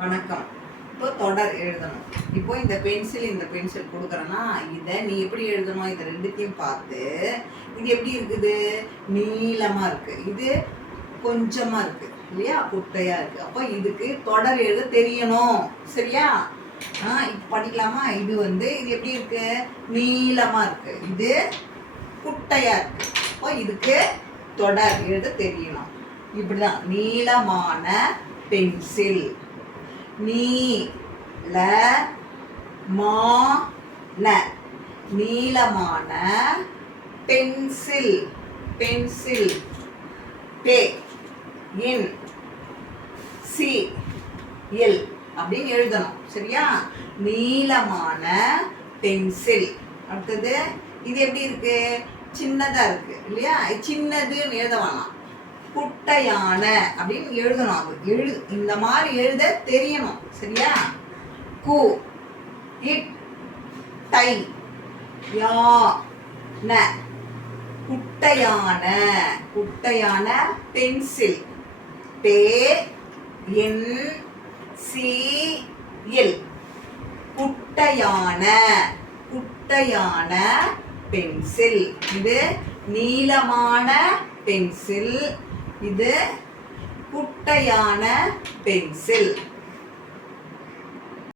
வணக்கம். இப்போ தொடர் எழுதணும். இப்போ இந்த பென்சில் இந்த பென்சில் கொடுக்குறேன்னா இதை நீ எப்படி எழுதணும்? இதை ரெண்டுத்தையும் பார்த்து இது எப்படி இருக்குது? நீளமாக இருக்குது இது கொஞ்சமாக இருக்குது இல்லையா? குட்டையாக இருக்குது அப்போ இதுக்கு தொடர் எழுத தெரியணும். சரியா? ஆ இப்போ படிக்கலாமா? இது வந்து இது எப்படி இருக்கு? நீளமாக இருக்குது இது குட்டையாக இருக்குது அப்போ இதுக்கு தொடர் எழுத தெரியணும். இப்படிதான். நீளமான பென்சில். நீ ல மா ந நீளமான பென்சில் பென்சில். பே. இன். சி. எல். அப்படின்னு எழுதணும். சரியா? நீளமான பென்சில். அடுத்தது இது எப்படி இருக்கு? சின்னதா இருக்கு இல்லையா? சின்னதுன்னு எழுத வேணாம். குட்டையான அப்படின்னு எழுதணும் அது. எழு இந்த மாதிரி எழுத தெரியணும். சரியா? கு இட் டை யா ந. குட்டையான குட்டையான பென்சில். பே என் சி எல். குட்டையான குட்டையான பென்சில். இது நீளமான பென்சில். இது குட்டையான பென்சில்.